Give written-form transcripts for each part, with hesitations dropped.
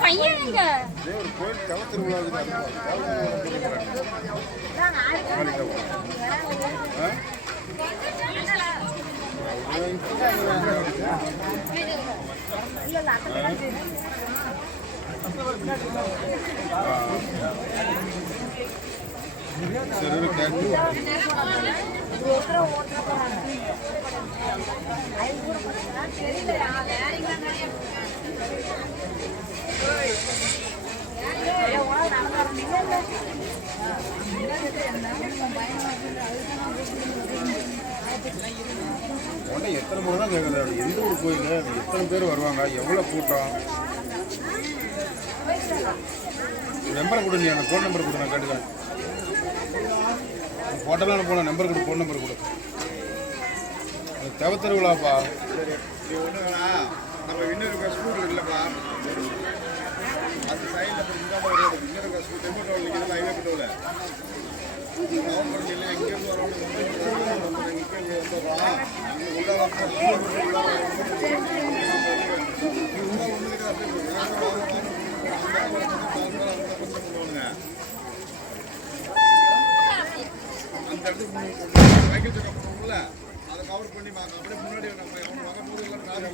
பையனுங்க எத்தனை முறை தான் கேட்குறது எந்த ஊர் கோயில் எத்தனை பேர் வருவாங்க எவ்வளோ கூட்டம் நம்பரை கொடுங்க அந்த ஃபோன் நம்பர் கொடு நான் கேட்டுக்கிறேன் ஃபோட்டோலாம் போன நம்பர் கொடு ஃபோன் நம்பர் கொடு தேவத்தருவிழாப்பா ஒன்றுங்களா நம்ம இன்னொரு ஸ்கூல் இல்லைப்பா அது சைடில் இன்னொரு ஸ்கூல் டெம்போ டோல் ஹைவே பட்டோவில் இல்லை எங்கேருந்து அந்த இடத்துக்கு சைக்கிள் செக்கப் பண்ணுவோம்ல அதை கவர் பண்ணி அப்படியே முன்னாடி நம்ம வரும்போது எல்லாம் கார்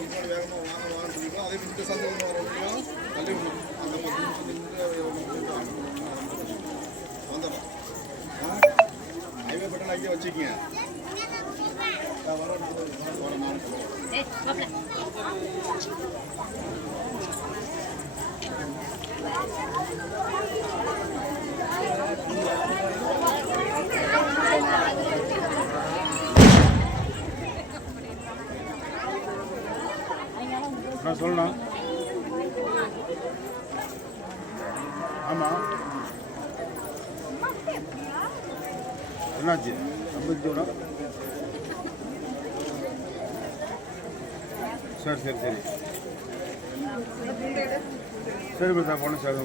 முன்னாடி வேகமாக வாங்கன்னு சொல்லிக்கலாம் அதே இந்த சந்தேகம் வர முடியும் தள்ளி அந்த 10 நிமிஷத்துக்கு வந்துடும் ஹைவே பட்டன் அங்கேயே வச்சுக்கிங்க நான் சொல்லணும் ஆமாம் என்னாச்சு 50 சரி சரி சரி சரி சார் போன சார்